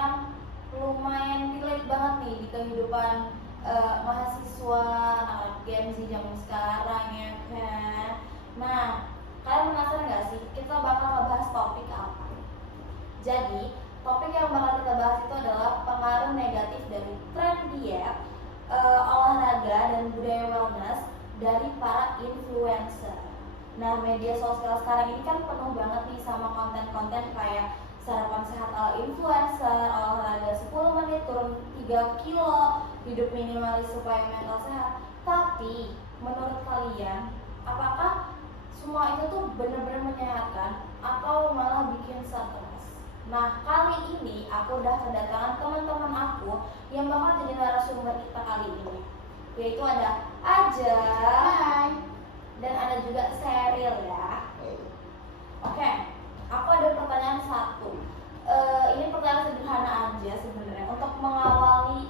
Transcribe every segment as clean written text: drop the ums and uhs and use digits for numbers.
yang lumayan relate banget nih di kehidupan mahasiswa anak Gen Z zaman sekarang ya kan. Nah, kalian penasaran nggak sih kita bakal ngebahas topik apa? Jadi topik yang bakal kita bahas itu adalah pengaruh negatif dari tren diet, olahraga dan budaya wellness dari para influencer. Nah, media sosial sekarang ini kan penuh banget nih sama konten-konten kayak sarapan sehat ala influencer, olahraga 10 menit, turun 3 kilo, hidup minimalis supaya mental sehat. Tapi, menurut kalian, apakah semua itu tuh benar-benar menyehatkan atau malah bikin stres? Nah, kali ini aku udah kedatangan teman-teman aku yang bakal jadi narasumber kita kali ini. Yaitu ada Aja, Hai. dan ada juga Sheryl ya. Oke, aku ada pertanyaan satu. Ini pertanyaan sederhana aja sebenarnya untuk mengawali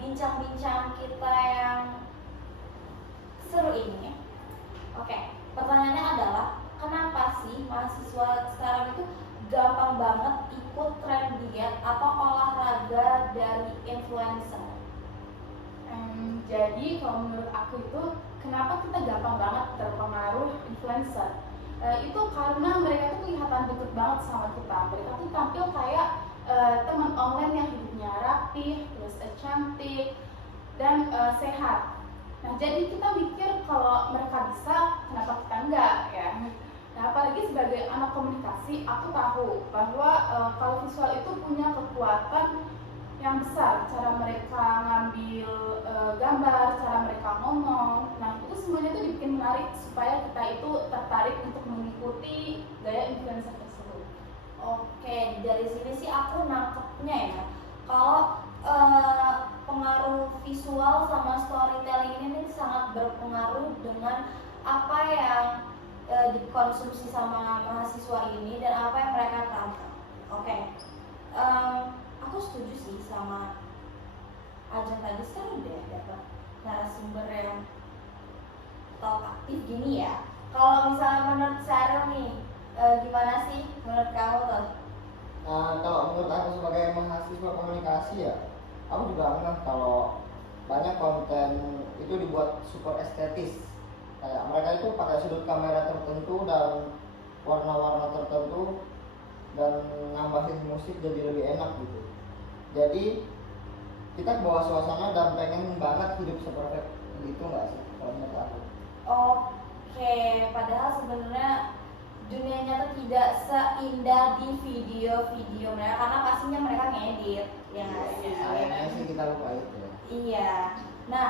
bincang-bincang kita yang seru ini. Oke, pertanyaannya adalah kenapa sih mahasiswa sekarang itu gampang banget ikut tren diet atau olahraga dari influencer? Jadi kalau menurut aku itu kenapa kita gampang banget terpengaruh influencer? Itu karena mereka tuh kelihatan deket banget sama kita. Mereka tuh tampil kayak teman online yang hidupnya rapih, terus cantik dan sehat. Nah, jadi kita mikir kalau mereka bisa, kenapa kita enggak ya? Nah, apalagi sebagai anak komunikasi, aku tahu bahwa kalau visual itu punya kekuatan yang besar, cara mereka ngambil gambar, cara mereka ngomong. Nah, itu semuanya tuh dibikin menarik supaya kita itu tertarik untuk mengikuti gaya influencer tersebut. Oke, dari sini sih aku nangkepnya ya, kalau pengaruh visual sama storytelling ini sangat berpengaruh dengan apa yang dikonsumsi sama mahasiswa ini dan apa yang mereka tangkap. Oke, aku setuju sih sama Ajeng tadi. Sekarang udah dapat narasumber yang talk aktif gini ya. Kalau misalnya menurut Sheryl nih, gimana sih menurut kamu tuh? Kalau menurut aku sebagai mahasiswa komunikasi ya, aku juga ngeh kalau banyak konten itu dibuat super estetis. Kayak mereka itu pakai sudut kamera tertentu dan warna-warna tertentu dan nambahin musik jadi lebih enak gitu. Jadi kita bawa suasana dan pengen banget hidup seperti itu nggak sih kalau menurut aku? Oke, padahal sebenarnya dunia nyata tidak seindah di video-video mereka karena pastinya mereka ngedit, ya nggak sih? Sayangnya sih kita lupa itu ya. Iya. Nah,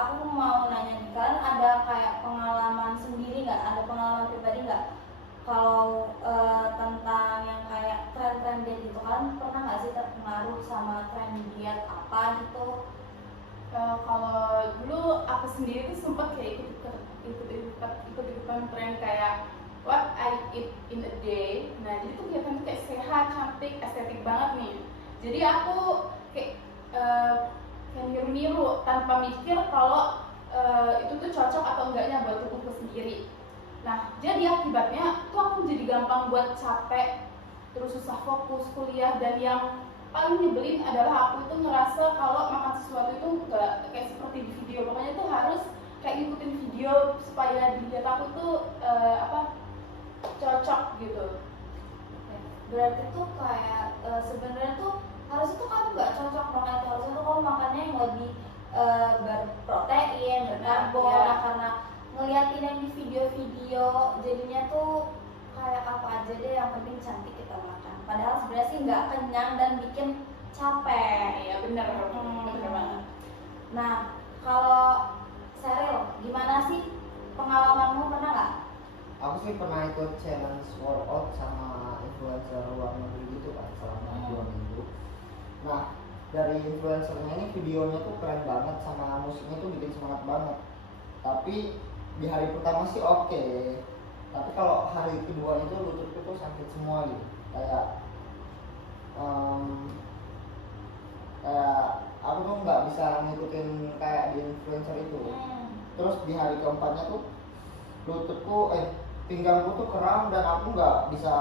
aku mau nanya nih, kalian ada kayak pengalaman sendiri nggak? Ada pengalaman pribadi nggak? Kalau tentang yang kayak tren-tren diet gitu, kalian pernah nggak sih terpengaruh sama tren diet apa gitu? Kalau dulu aku sendiri tuh sempet kayak ikut-ikutan tren kayak what I eat in a day. Nah, jadi tuh kelihatan kayak sehat, cantik, estetik banget nih. Jadi aku kayak niru-niru tanpa mikir kalau itu tuh cocok atau enggaknya buat tubuhku sendiri. Nah, jadi akibatnya tuh aku jadi gampang buat capek, terus susah fokus kuliah, dan yang paling nyebelin adalah aku itu ngerasa kalau makan sesuatu itu nggak kayak seperti di video. Pokoknya tuh harus kayak ngikutin video supaya dilihat aku tuh cocok gitu. Berarti tuh kayak sebenarnya tuh harusnya tuh kamu nggak cocok makan itu, harusnya tuh kamu makannya yang lebih berprotein, berkarbo. Iya. Nah, karena ngeliatin yang di video-video jadinya tuh kayak apa aja deh yang penting cantik kita makan. Padahal sebenarnya sih nggak kenyang dan bikin capek. Iya, bener banget. Nah, kalau Sheryl, gimana sih pengalamanmu, pernah nggak? Aku sih pernah ikut challenge workout sama influencer luar negeri gitu kan selama 2 minggu. Nah, dari influencernya ini videonya tuh keren banget sama musiknya tuh bikin semangat banget. Tapi di hari pertama sih oke. Tapi kalau hari kedua itu lututku tuh sakit semua gitu. Kayak aku tuh nggak bisa ngikutin kayak di influencer itu. Terus di hari keempatnya tuh pinggangku tuh kram dan aku nggak bisa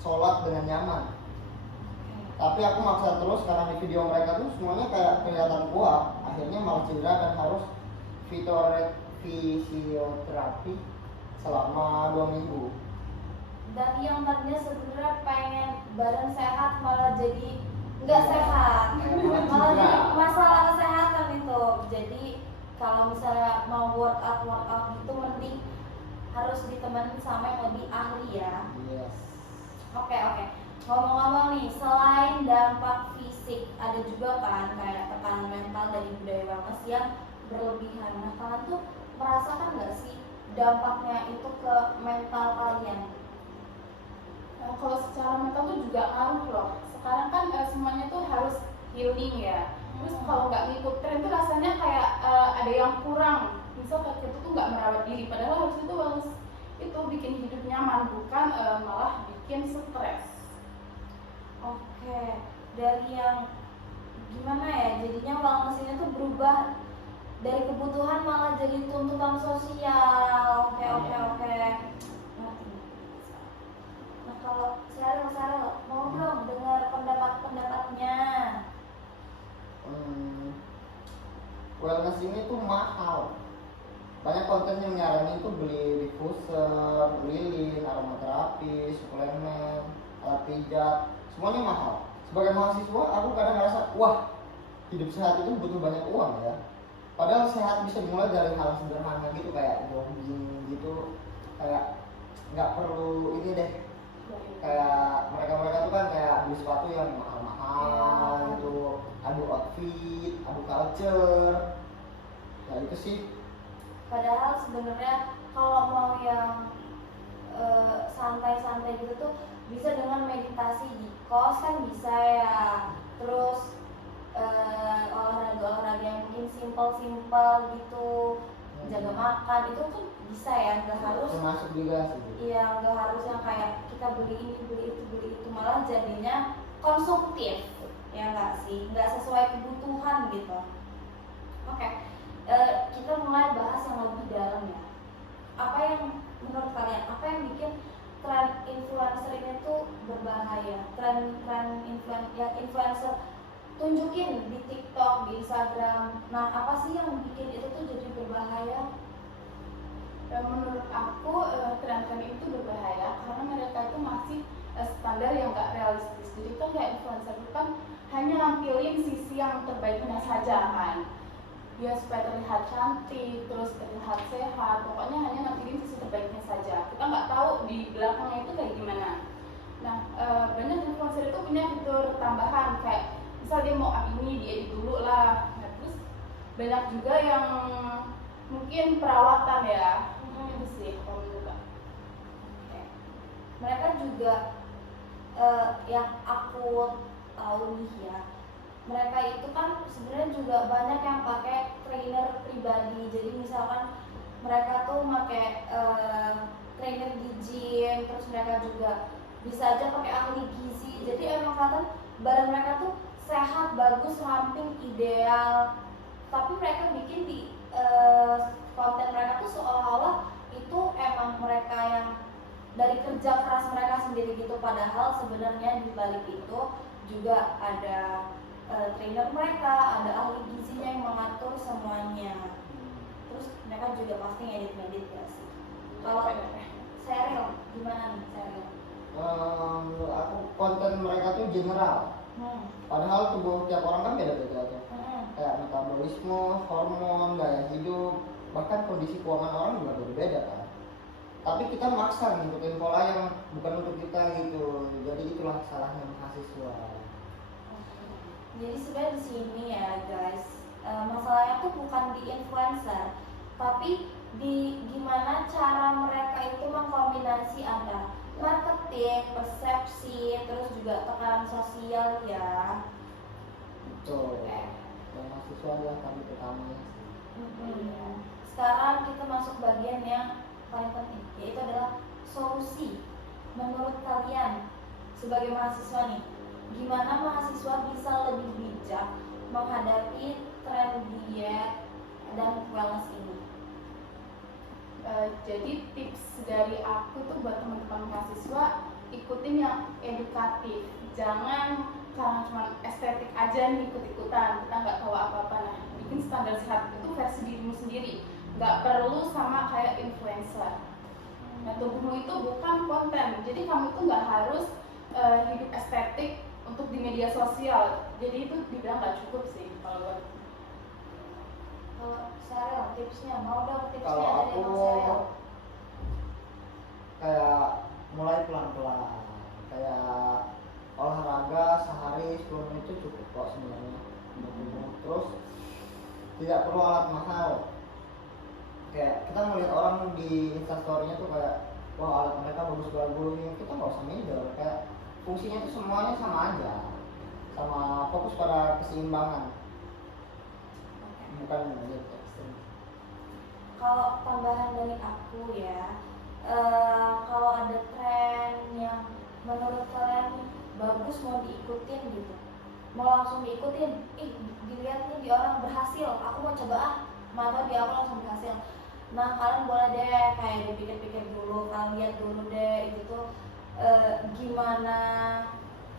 sholat dengan nyaman. Tapi aku maksa terus karena di video mereka tuh semuanya kayak kelihatan kuat, akhirnya malah cedera dan harus fisioterapi selama 2 minggu. Dan yang tadinya sebenarnya pengen badan sehat malah jadi nggak sehat, malah jadi masalah kesehatan itu. Jadi kalau misalnya mau workout gitu mending harus ditemenin sama yang lebih ahli ya. Yes. Oke. Ngomong-ngomong nih, selain dampak fisik, ada juga kan kayak tekanan mental dari budaya wellness yang berlebihan. Nah, kalian tuh merasakan nggak sih dampaknya itu ke mental kalian? Kalau secara mental tuh juga ngaruh loh. Sekarang kan semuanya tuh harus healing ya. Terus kalau nggak ngikut tren tuh rasanya kayak ada yang kurang. Misal kayak kita tuh nggak merawat diri, padahal harus itu wellness itu bikin hidup nyaman, bukan malah bikin stres. Oke, dari yang gimana ya, jadinya wellness ini tuh berubah dari kebutuhan malah jadi tuntutan sosial. Oke. Ngerti. Nah, kalau Sarel mau dong dengar pendapat-pendapatnya. Wellness ini tuh mahal. Banyak konten yang nyaranin tuh beli diffuser, lilin, aromaterapi, suplemen, alat pijat, semuanya mahal. Sebagai mahasiswa, aku kadang ngerasa, wah, hidup sehat itu butuh banyak uang ya. Padahal sehat bisa dimulai dari hal sederhana gitu, kayak jogging gitu, kayak nggak perlu ini deh. Kayak mereka tuh kan kayak beli sepatu yang mahal-mahal gitu, adu outfit, adu culture, ya itu sih. Padahal sebenarnya kalau mau yang santai-santai gitu tuh bisa dengan meditasi di kos kan bisa ya. Terus olahraga yang mungkin simple gitu, jaga makan itu tuh bisa ya, nggak harus Termasuk juga sih. iya, nggak harus yang kayak kita beli ini beli itu malah jadinya konsumtif ya, nggak sih, nggak sesuai kebutuhan gitu. Oke. Kita mulai bahas yang lebih dalam ya. Apa yang menurut kalian, apa yang bikin tren influencer ini tuh berbahaya? Tren influencer tunjukin di TikTok, di Instagram. Nah, apa sih yang bikin itu tuh jadi berbahaya? Menurut aku tren-tren itu berbahaya karena mereka itu masih standar yang gak realistis. Jadi kan kayak influencer itu kan hanya nampilin sisi yang terbaiknya saja kan. Dia supaya terlihat cantik, terus terlihat sehat, pokoknya hanya nampilin sisi terbaiknya saja. Kita nggak tahu di belakangnya itu kayak gimana. Nah, banyak influencer itu punya fitur tambahan kayak misal dia mau ini diedit dulu lah. Nah, terus banyak juga yang mungkin perawatan ya. Itu sih kalau menurut aku. Mereka juga yang aku tahu nih ya, mereka itu kan sebenarnya juga banyak yang pakai trainer pribadi. Jadi misalkan mereka tuh pakai trainer di gym, terus mereka juga bisa aja pakai ahli gizi. Jadi emang kelihatan badan mereka tuh sehat, bagus, ramping, ideal. Tapi mereka bikin di konten mereka tuh seolah-olah itu emang mereka yang dari kerja keras mereka sendiri gitu. Padahal sebenarnya di balik itu juga ada trainer mereka, ada ahli gizinya yang mengatur semuanya. Terus mereka juga pasti ngedit ya sih. Kalau Seril, gimana nih Seril? Menurut aku konten mereka tuh general. Padahal tubuh tiap orang kan beda-beda tuh. Kayak metabolisme, hormon, gaya hidup, bahkan kondisi keuangan orang juga berbeda kan. Tapi kita maksa ngikutin pola yang bukan untuk kita gitu. Jadi itulah salahnya mahasiswa. Jadi sebenarnya di sini ya guys, masalahnya tuh bukan di influencer, tapi di gimana cara mereka itu mengkombinasi antara marketing, persepsi, terus juga tekanan sosial ya. Betul. Dan mahasiswa adalah kami pertama. Sekarang kita masuk bagian yang paling penting, yaitu adalah solusi. Menurut kalian sebagai mahasiswa nih, gimana mahasiswa bisa lebih bijak menghadapi tren diet dan wellness ini? Jadi tips dari aku tuh buat teman-teman mahasiswa, ikutin yang edukatif, jangan karena cuma estetik aja nih ikut-ikutan, kita nggak tahu apa-apa. Nah, bikin standar sehat itu versi dirimu sendiri, nggak perlu sama kayak influencer. Nah, tubuhmu itu bukan konten, jadi kamu itu nggak harus hidup estetik untuk di media sosial. Jadi itu dibilang nggak cukup sih kalau buat. Kalau Sarel tipsnya, mau dong tipsnya Kalau dari aku Bang Sarel. kayak mulai pelan-pelan, kayak olahraga sehari 10 menit itu cukup kok sebenarnya untuk tubuh. Terus tidak perlu alat mahal. Kayak kita melihat orang di instastorynya tuh kayak wah alat mereka bagus-bagus, kita nggak usah minder. Kayak fungsinya tuh semuanya sama aja, sama fokus pada keseimbangan, bukan gitu. Kalau tambahan dari aku ya, kalau ada tren yang menurut kalian bagus mau diikutin gitu, mau langsung diikutin, dilihat nih di orang berhasil, aku mau coba mantap di aku langsung berhasil. Nah kalian boleh deh kayak dipikir-pikir dulu, kalian lihat dulu deh gitu, gimana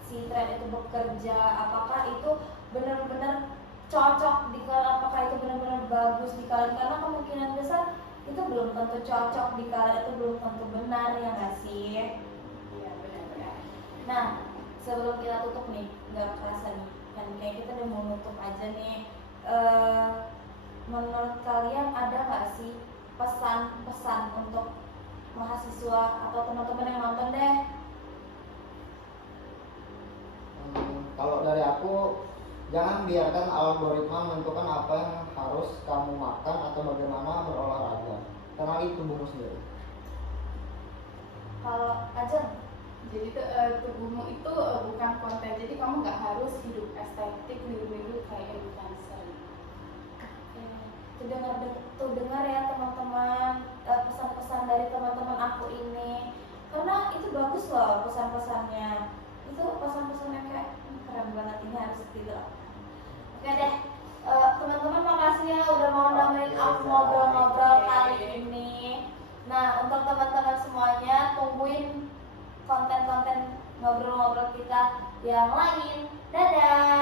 si tren itu bekerja, apakah itu benar-benar cocok di kalian, apakah itu benar-benar bagus di kalian, karena kemungkinan besar itu belum tentu cocok di kalian, itu belum tentu benar, ya nggak sih? Iya, benar-benar. Nah sebelum kita tutup nih, nggak kerasa nih kan kayak kita udah mau nutup aja nih. Menurut kalian ada nggak sih pesan-pesan untuk mahasiswa atau teman-teman yang nonton deh? Kalau dari aku, jangan biarkan algoritma menentukan apa yang harus kamu makan atau bagaimana berolahraga. Kenali tubuhmu sendiri. Kalau Ajeng, Jadi tubuhmu itu bukan konten, jadi kamu nggak harus hidup estetik, mirip-mirip kayak influencer. tuh dengar ya teman-teman, pesan-pesan dari teman-teman aku ini, karena itu bagus loh pesan-pesannya, itu pesan-pesannya kayak keren banget, ini harus ditiru. Oke deh, teman-teman makasih ya udah mau nemenin aku ngobrol-ngobrol kali ini. Nah untuk teman-teman semuanya, tungguin konten-konten ngobrol-ngobrol kita yang lain. Dadah.